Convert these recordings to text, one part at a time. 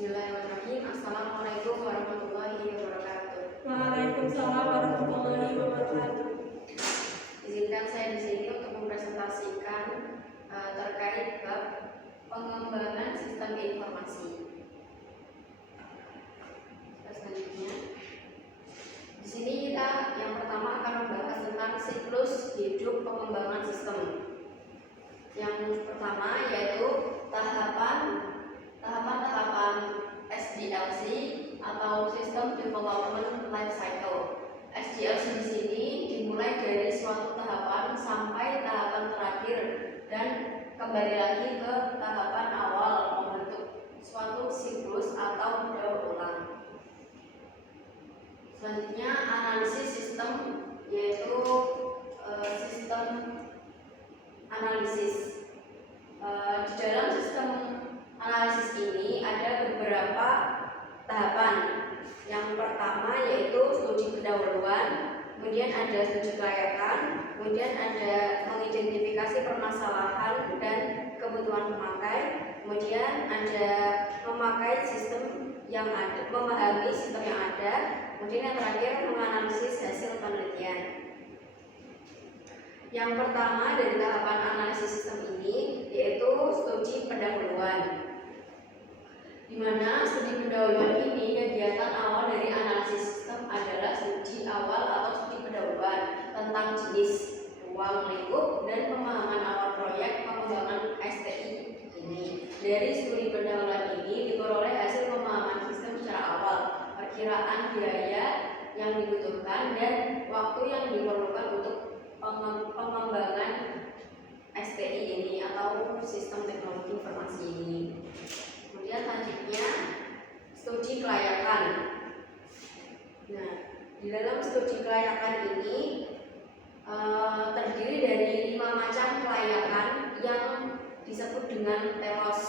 Bismillahirrahmanirrahim. Assalamualaikum warahmatullahi wabarakatuh. Waalaikumsalam warahmatullahi wabarakatuh. Izinkan saya di sini untuk mempresentasikan terkait bab pengembangan sistem informasi. Selanjutnya, di sini kita yang pertama akan membahas tentang siklus hidup pengembangan sistem. Yang pertama yaitu tahapan SDLC atau System Development Life Cycle. SDLC di sini dimulai dari suatu tahapan sampai tahapan terakhir dan kembali lagi ke tahapan awal membentuk suatu siklus atau daur ulang. Selanjutnya analisis sistem yaitu sistem analisis. Di dalam sistem analisis ini ada beberapa tahapan. Yang pertama yaitu studi pendahuluan, kemudian ada studi kelayakan, kemudian ada mengidentifikasi permasalahan dan kebutuhan pemakai, kemudian ada memakai sistem yang ada, memahami sistem yang ada, kemudian yang terakhir menganalisis hasil penelitian. Yang pertama dari tahapan analisis sistem ini yaitu studi pendahuluan, di mana studi pendahuluan ini kegiatan awal dari analisis sistem adalah studi awal atau studi pendahuluan tentang jenis, ruang lingkup, dan pemahaman awal proyek pengembangan STI ini. Dari studi pendahuluan ini diperoleh hasil pemahaman sistem secara awal, perkiraan biaya yang dibutuhkan, dan waktu yang diperlukan untuk pengembangan STI ini atau sistem teknologi informasi ini. Kemudian selanjutnya studi kelayakan. Nah, di dalam studi kelayakan ini terdiri dari 5 macam kelayakan yang disebut dengan TELOS.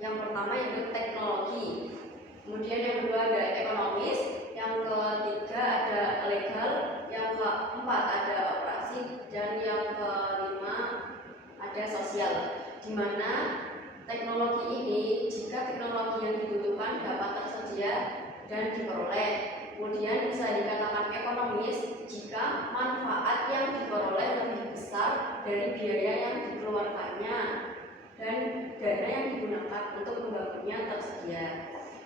Yang pertama yaitu teknologi, kemudian yang kedua ada ekonomis, yang ketiga ada legal, yang keempat ada operasi, dan yang kelima ada sosial. Di mana teknologi ini, jika teknologi yang dibutuhkan dapat tersedia dan diperoleh. Kemudian bisa dikatakan ekonomis jika manfaat yang diperoleh lebih besar dari biaya yang dikeluarkannya dan dana yang digunakan untuk membangunnya tersedia.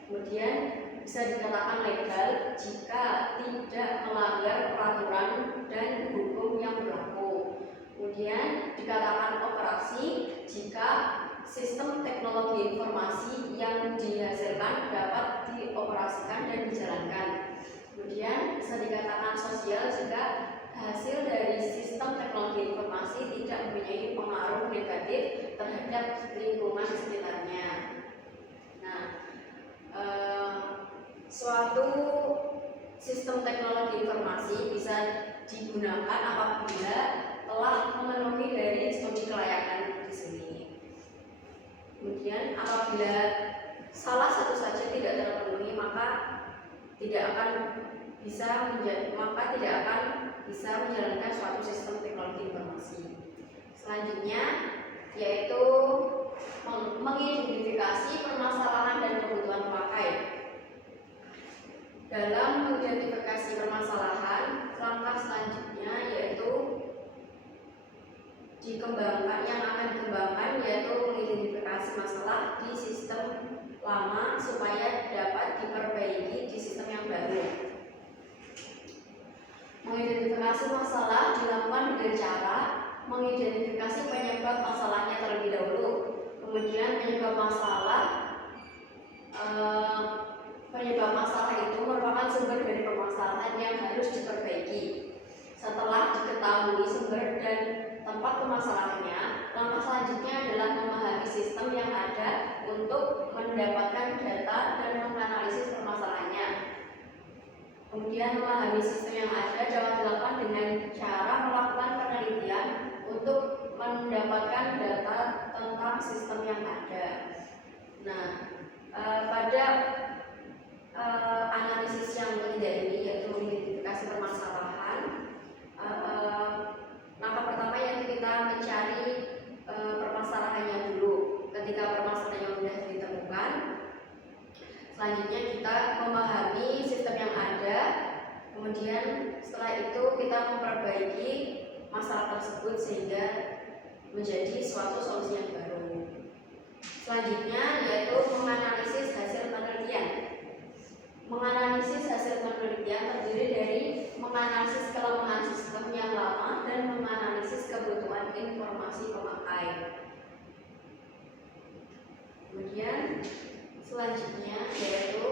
Kemudian bisa dikatakan legal jika tidak melanggar peraturan dan hukum yang berlaku. Kemudian dikatakan operasi jika sistem teknologi informasi yang dihasilkan dapat dioperasikan dan dijalankan. Kemudian bisa dikatakan sosial jika hasil dari sistem teknologi informasi tidak mempunyai pengaruh negatif terhadap lingkungan sekitarnya. Nah, suatu sistem teknologi informasi bisa digunakan apabila telah memenuhi dari studi kelayakan di sini. Kemudian apabila salah satu saja tidak terpenuhi maka tidak akan bisa menjalankan suatu sistem teknologi informasi. Selanjutnya yaitu mengidentifikasi permasalahan dan kebutuhan pemakai. Dalam mengidentifikasi permasalahan, langkah selanjutnya yaitu yang akan dikembangkan yaitu mengidentifikasi masalah di sistem lama supaya dapat diperbaiki di sistem yang baru. Mengidentifikasi masalah dilakukan dengan cara mengidentifikasi penyebab masalahnya terlebih dahulu. Kemudian penyebab masalah itu merupakan sumber dari permasalahan yang harus diperbaiki. Setelah diketahui sumber dan tempat permasalahannya, langkah selanjutnya adalah memahami sistem yang ada untuk mendapatkan data dan menganalisis permasalahannya. Kemudian memahami sistem yang ada dapat dilakukan dengan cara melakukan penelitian untuk mendapatkan data tentang sistem yang ada. Nah, pada analisis yang ketiga ini yaitu mengidentifikasi permasalahan, langkah pertama yaitu kita mencari permasalahannya dulu. Ketika permasalahannya sudah ditemukan, Selanjutnya kita memahami sistem yang ada, kemudian setelah itu kita memperbaiki masalah tersebut sehingga menjadi suatu solusi yang baru. Selanjutnya yaitu menganalisis hasil penelitian. Menganalisis hasil penelitian terdiri dari menganalisis kelemahan sistem yang lama dan menganalisis kebutuhan informasi pemakai. Kemudian selanjutnya yaitu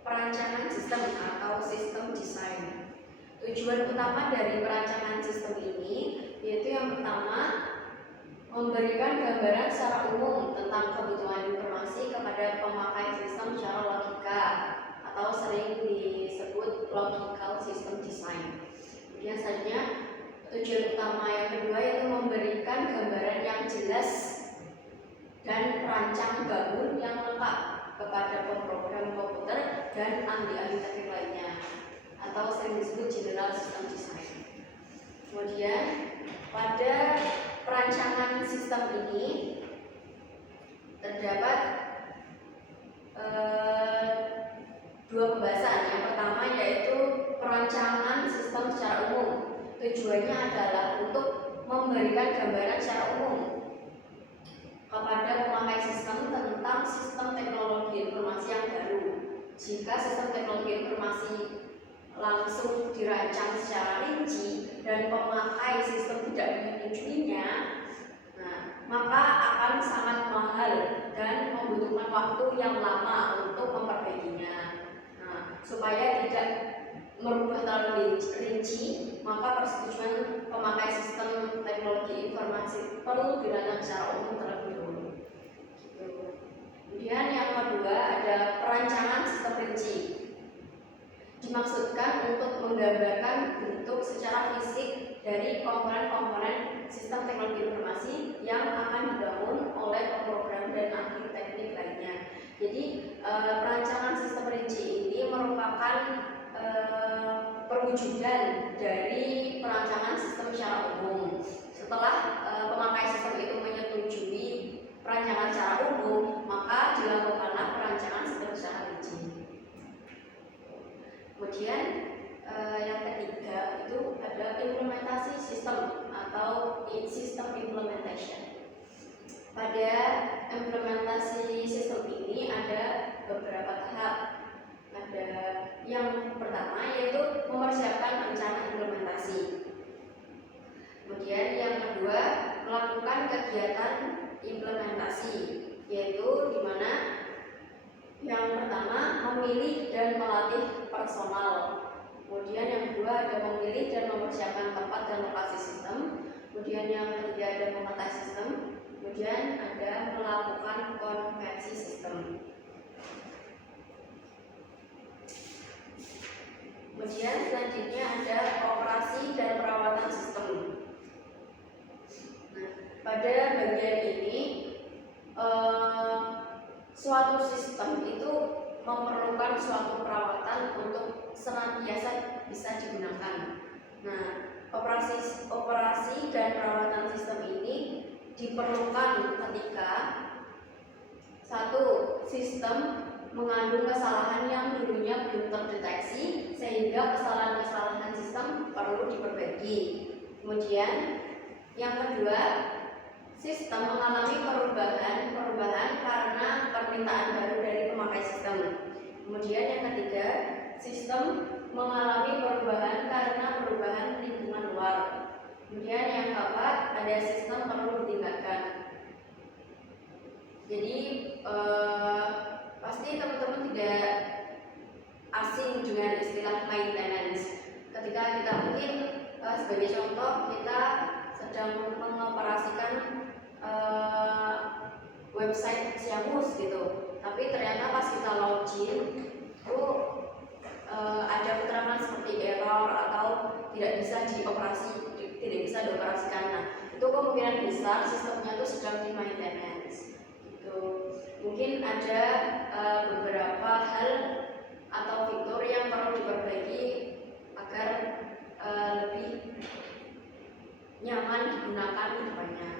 perancangan sistem atau sistem desain. Tujuan utama dari perancangan sistem ini yaitu yang pertama memberikan gambaran secara umum tentang kebutuhan informasi kepada pemakai sistem secara logika atau sering disebut logical system design. Kemudian selanjutnya tujuan utama yang kedua yaitu memberikan gambaran yang jelas dan perancang bangun yang lengkap kepada pemrogram komputer dan ahli-ahli teknik lainnya atau sering disebut general system design. Kemudian pada perancangan sistem ini terdapat dua pembahasan. Yang pertama yaitu perancangan sistem secara umum. Tujuannya adalah untuk memberikan gambaran secara umum kepada pemakai sistem tentang sistem teknologi informasi yang baru. Jika sistem teknologi informasi langsung dirancang secara rinci dan pemakai sistem tidak menyetujuinya, maka akan sangat mahal dan membutuhkan waktu yang lama untuk memperbaikinya. Supaya tidak merubah terlalu rinci, maka persetujuan pemakai sistem teknologi informasi perlu dirancang secara umum terlebih dahulu. Kemudian yang kedua ada perancangan sistem rinci. Dimaksudkan untuk menggambarkan bentuk secara fisik dari komponen-komponen sistem teknologi informasi yang akan dibangun oleh pemrogram dan ahli teknik lainnya. Jadi perancangan sistem rinci ini merupakan perwujudan dari perancangan sistem secara umum. Setelah pemakai sistem itu menyetujui perancangan secara umum, maka dilakukanlah perancangan sistem secara rinci. Kemudian yang ketiga itu ada implementasi sistem atau system implementation. Pada implementasi sistem ini ada beberapa tahap. Ada yang pertama yaitu mempersiapkan rencana implementasi. Kemudian yang kedua melakukan kegiatan implementasi, yaitu di mana yang pertama memilih dan melatih personal. Kemudian yang kedua ada memilih dan mempersiapkan tempat dan lokasi sistem. Kemudian yang ketiga ada memetai sistem. Kemudian ada melakukan konversi sistem. Kemudian selanjutnya ada operasi dan perawatan sistem. Nah, pada bagian ini suatu sistem itu memerlukan suatu perawatan untuk senantiasa bisa digunakan. Nah, operasi dan perawatan sistem ini diperlukan ketika satu, sistem mengandung kesalahan yang dulunya belum terdeteksi sehingga kesalahan-kesalahan sistem perlu diperbaiki. Kemudian yang kedua, sistem mengalami perubahan karena permintaan baru dari pemakai sistem. Kemudian yang ketiga, sistem mengalami perubahan karena perubahan lingkungan luar. Kemudian yang keempat, ada sistem perlu ditingkatkan. Jadi pasti teman-teman tidak asing dengan istilah maintenance. Ketika kita mungkin sebagai contoh kita sedang mengoperasikan website Xiamus gitu, tapi ternyata pas kita login itu ada keterangan seperti error atau tidak bisa dioperasikan. Nah, itu kemungkinan besar sistemnya itu sedang di maintenance. Gitu. Mungkin ada beberapa hal atau fitur yang perlu diperbaiki agar lebih nyaman digunakan ke depannya.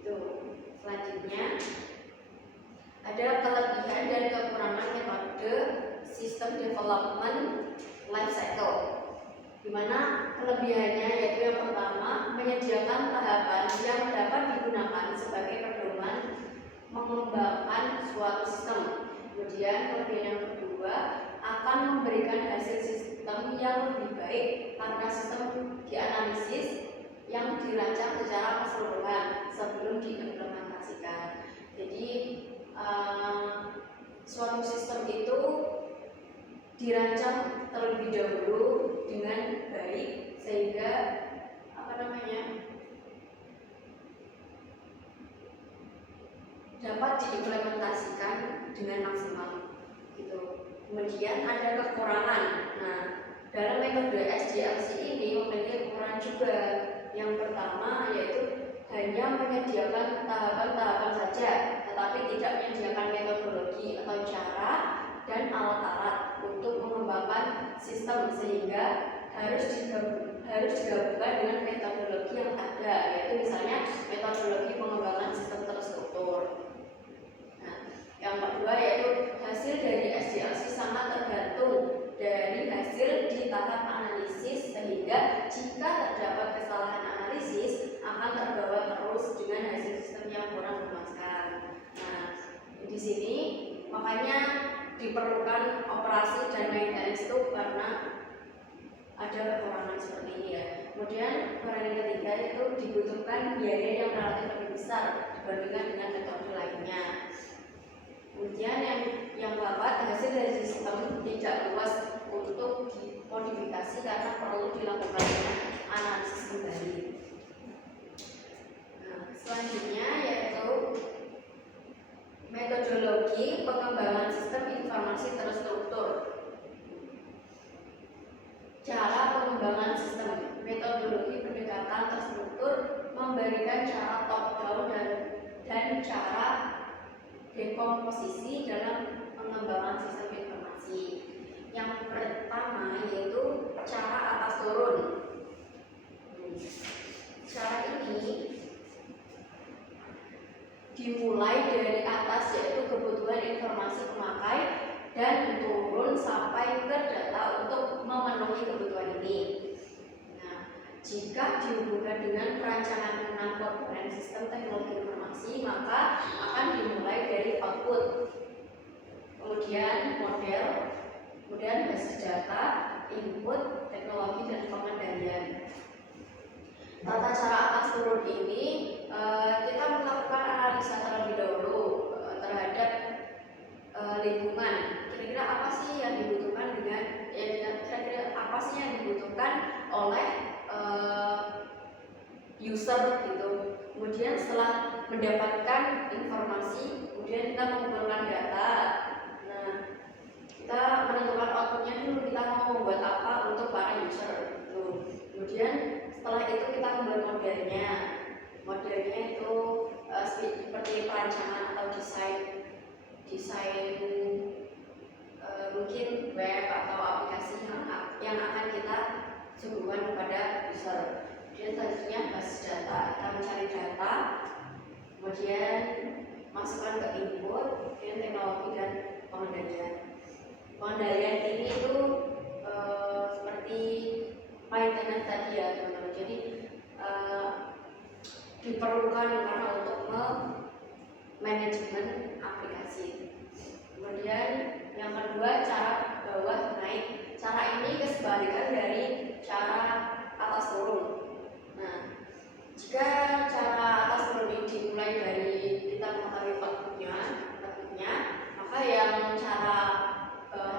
Itu. Selanjutnya ada kelebihan dan kekurangan metode Dimana kelebihannya yaitu yang pertama menyediakan tahapan yang dapat digunakan sebagai pedoman mengembangkan suatu sistem. Kemudian kelebihan yang kedua akan memberikan hasil sistem yang lebih baik karena sistem dianalisis yang dirancang secara keseluruhan sebelum diimplementasikan. Jadi suatu sistem itu dirancang terlebih dahulu dengan baik sehingga dapat diimplementasikan dengan maksimal gitu. Kemudian ada kekurangan. Nah, dalam metode SDLC ini memiliki kekurangan juga. Yang pertama yaitu hanya menyediakan tahapan-tahapan saja, tetapi tidak menyediakan metodologi atau cara dan alat-alat untuk mengembangkan sistem, sehingga harus digabungkan dengan metodologi yang ada, yaitu misalnya metodologi pengembangan sistem terstruktur. Nah, yang kedua yaitu hasil dari SDLC sangat tergantung dari hasil di tahap analisis, sehingga jika terdapat kesalahan analisis akan terbawa terus dengan hasil sistem yang kurang memuaskan. Nah, di sini makanya diperlukan operasi dan maintenance itu karena ada kekurangan seperti ini ya. Kemudian kekurangan yang ketiga itu dibutuhkan biaya yang relatif lebih besar dibandingkan dengan metode lainnya. Kemudian yang keempat, hasil dari sistem tidak luas untuk dimodifikasi karena perlu dilakukan analisis kembali. Nah, selanjutnya yaitu metodologi pengembangan sistem informasi terstruktur. Cara pengembangan sistem, metodologi pendekatan terstruktur memberikan cara top down dan cara dekomposisi dalam pengembangan sistem informasi. Yang pertama yaitu cara atas turun. Cara ini dimulai dari atas yaitu kebutuhan informasi pemakai dan turun sampai ke data untuk memenuhi kebutuhan ini. Nah, jika dihubungkan dengan perancangan 6 komponen sistem teknologi informasi, maka akan dimulai dari output, kemudian model, kemudian basis data, input, teknologi, dan pengendalian. Tata cara atas turun ini kita melakukan analisa terlebih dahulu terhadap lingkungan. Kira-kira apa sih yang dibutuhkan kira-kira apa sih yang dibutuhkan oleh user gitu. Kemudian setelah mendapatkan informasi, kemudian kita mengumpulkan data. Nah, kita menentukan outputnya dulu, kita mau membuat apa untuk para user gitu. Kemudian setelah itu kita membuat modelnya. Modelnya itu seperti perancangan atau desain mungkin web atau aplikasi yang akan kita suguhkan kepada user. Kemudian selanjutnya basis data, kita mencari data, kemudian masukkan ke input, kemudian teknologi dan pengendalian. Pengendalian ini itu seperti maintenance tadi ya teman-teman. Jadi diperlukan karena untuk manajemen aplikasi. Kemudian yang kedua cara bawah naik. Cara ini kesebalikan dari cara atas turun. Nah, jika cara atas turun ini dimulai dari kita mengetahui outputnya, maka yang cara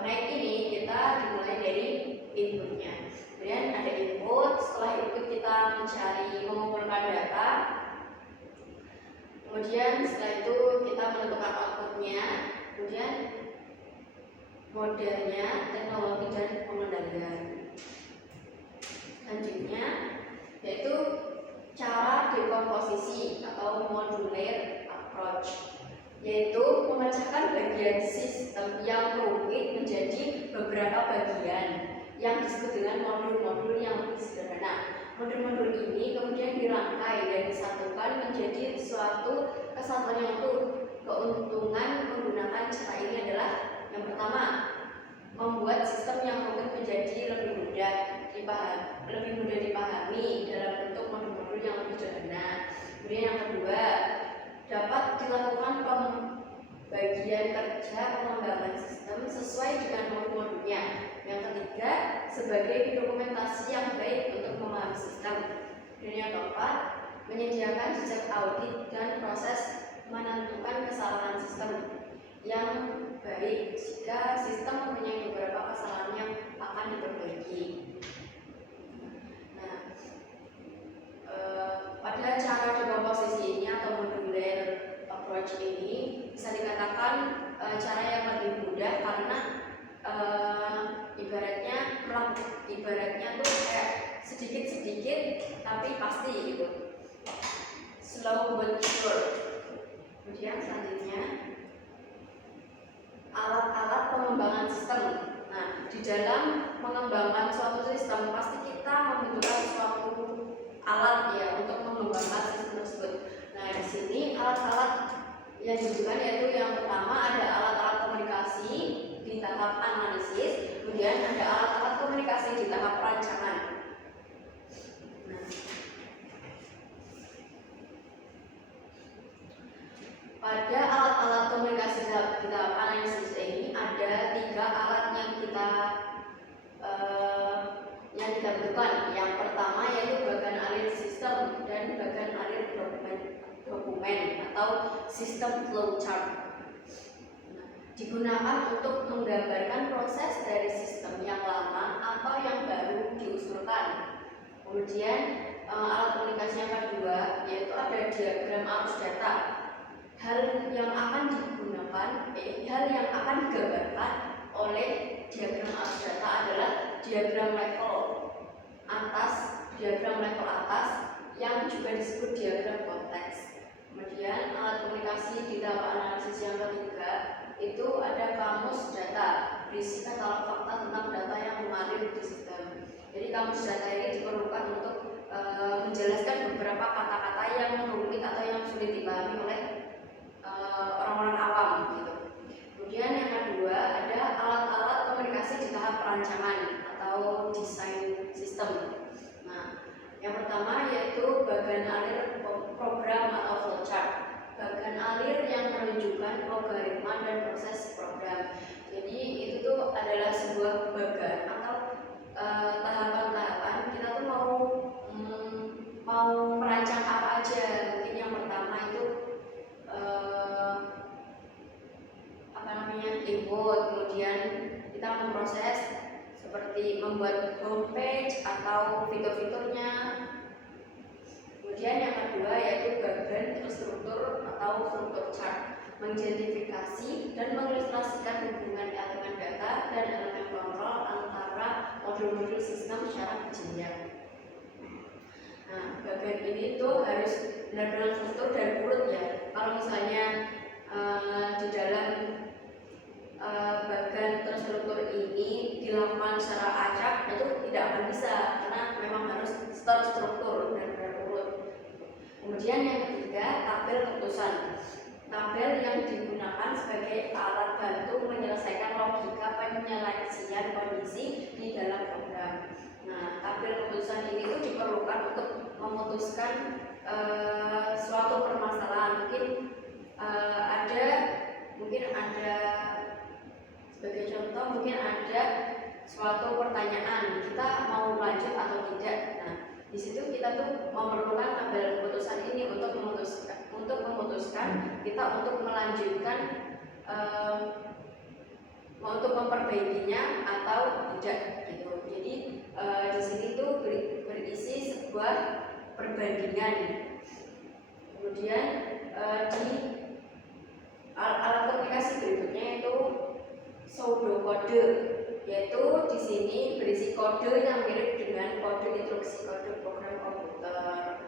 naik ini kita dimulai dari inputnya. Kemudian ada input, setelah input kita mengumpulkan data. Kemudian setelah itu kita menentukan outputnya, kemudian modelnya, teknologi dan pengendalian. Selanjutnya yaitu cara dekomposisi atau modular approach, yaitu memecahkan bagian sistem yang rumit menjadi beberapa bagian yang disebut dengan modul-modul yang lebih sederhana. Modul-modul ini kemudian dirangkai dan disatukan menjadi suatu kesatuan yang utuh. Keuntungan menggunakan cara ini adalah yang pertama, membuat sistem yang rumit menjadi lebih mudah dipahami pada pengembangan sistem sesuai dengan modul-modulnya. Yang ketiga, sebagai dokumentasi yang baik untuk memahami sistem. Dan yang keempat, menyediakan jejak audit dan proses menentukan kesalahan sistem yang baik jika sistem mempunyai beberapa kesalahan yang akan diperbaiki. Nah, pada cara dekomposisi ini atau modular approach ini bisa dikatakan cara yang lebih mudah karena ibaratnya tuh kayak sedikit-sedikit tapi pasti gitu, slow but sure. Kemudian selanjutnya alat-alat pengembangan sistem. Nah, di dalam mengembangkan suatu sistem pasti kita membutuhkan suatu alat ya untuk mengembangkan sistem tersebut. Nah, di sini alat-alat yang dibutuhkan yaitu yang pertama ada alat-alat komunikasi di tahap analisis, kemudian ada alat-alat komunikasi di tahap perancangan. Nah, pada alat-alat komunikasi di tahap analisis ini ada 3 alat yang kita butuhkan. Yang pertama yaitu bagan alir sistem dan bagan alir dokumen atau sistem flowchart. Digunakan untuk menggambarkan proses dari sistem yang lama atau yang baru diusulkan. Kemudian alat komunikasi yang kedua yaitu ada diagram arus data. Hal yang akan digambarkan oleh diagram arus data adalah diagram level atas yang juga disebut diagram konteks. Kemudian alat komunikasi di tahap analisis yang ketiga itu ada kamus data, berisi katalog fakta tentang data yang mengalir di sistem. Jadi kamus data ini diperlukan untuk menjelaskan beberapa kata-kata yang rumit atau yang sulit dipahami oleh orang-orang awam gitu. Kemudian yang kedua ada alat-alat komunikasi di tahap perancangan atau desain sistem. Nah, yang pertama yaitu bagan alir program atau flowchart. Bagan alir yang menunjukkan logaritma dan proses program. Jadi itu tuh adalah sebuah bagan atau tahapan-tahapan kita tuh mau merancang apa aja. Mungkin yang pertama itu input, kemudian kita memproses seperti membuat homepage atau fitur-fiturnya. Kemudian yang kedua yaitu bagan terstruktur atau struktur chart, mengidentifikasi dan mengilustrasikan hubungan elemen data dan elemen kontrol antara modul-modul sistem secara berjenjang. Nah, bagan ini tuh harus benar-benar struktur dan urut ya. Kalau misalnya di dalam bagan terstruktur ini dilakukan secara acak itu tidak akan bisa karena memang harus terstruktur dan berurut. Kemudian yang ketiga tabel keputusan. Tabel yang digunakan sebagai alat bantu menyelesaikan logika penyeleksian kondisi di dalam program. Nah, tabel keputusan ini tuh diperlukan untuk memutuskan suatu permasalahan. Mungkin ada sebagai contoh, mungkin ada suatu pertanyaan kita mau lanjut atau tidak. Nah, di situ kita tuh memerlukan tabel keputusan ini untuk memutuskan kita untuk melanjutkan untuk memperbaikinya atau tidak gitu. Jadi di sini tuh berisi sebuah perbandingan. Kemudian di alat komunikasi berikutnya itu pseudokode, yaitu di sini berisi kode yang mirip dengan kode instruksi kode program komputer.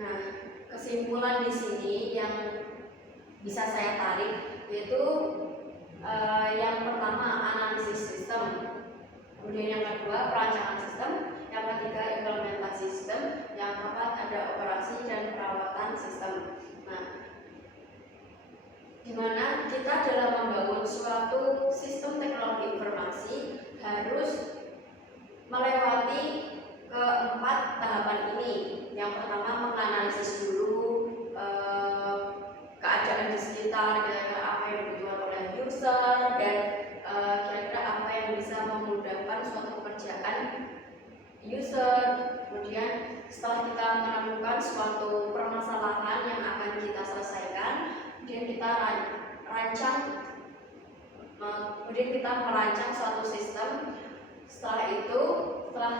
Nah, kesimpulan di sini yang bisa saya tarik yaitu yang pertama analisis sistem, kemudian yang kedua perancangan sistem, yang ketiga implementasi sistem, yang keempat ada operasi dan perawatan sistem. Nah, di mana kita dalam membangun suatu sistem teknologi informasi harus melewati keempat tahapan ini. yang pertama menganalisis dulu keadaan di sekitar, kira-kira apa yang dibutuhkan oleh user, dan kira-kira apa yang bisa memudahkan suatu pekerjaan user. Kemudian setelah kita menemukan suatu permasalahan yang akan kita selesaikan, kemudian kita merancang suatu sistem. Setelah itu, setelah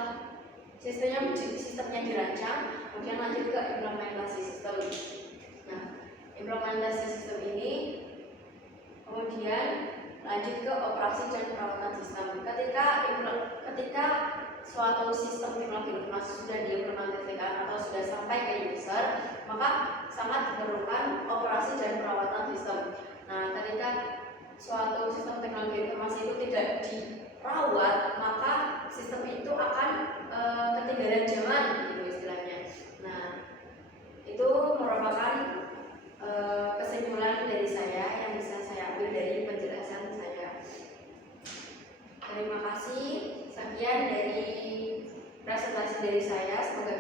sistemnya dirancang, kemudian lanjut ke implementasi sistem. Nah, implementasi sistem ini kemudian lanjut ke operasi dan perawatan sistem. Ketika suatu sistem teknologi informasi sudah diimplementasikan atau sudah sampai ke user, maka sangat diperlukan operasi dan perawatan sistem. Nah, ketika suatu sistem teknologi informasi itu tidak dirawat, maka sistem itu akan ketinggalan zaman, gitu istilahnya. Nah, itu merupakan kesimpulan dari saya yang bisa saya ambil dari penjelasan saya. Terima kasih. Sekian dari presentasi dari saya. Semoga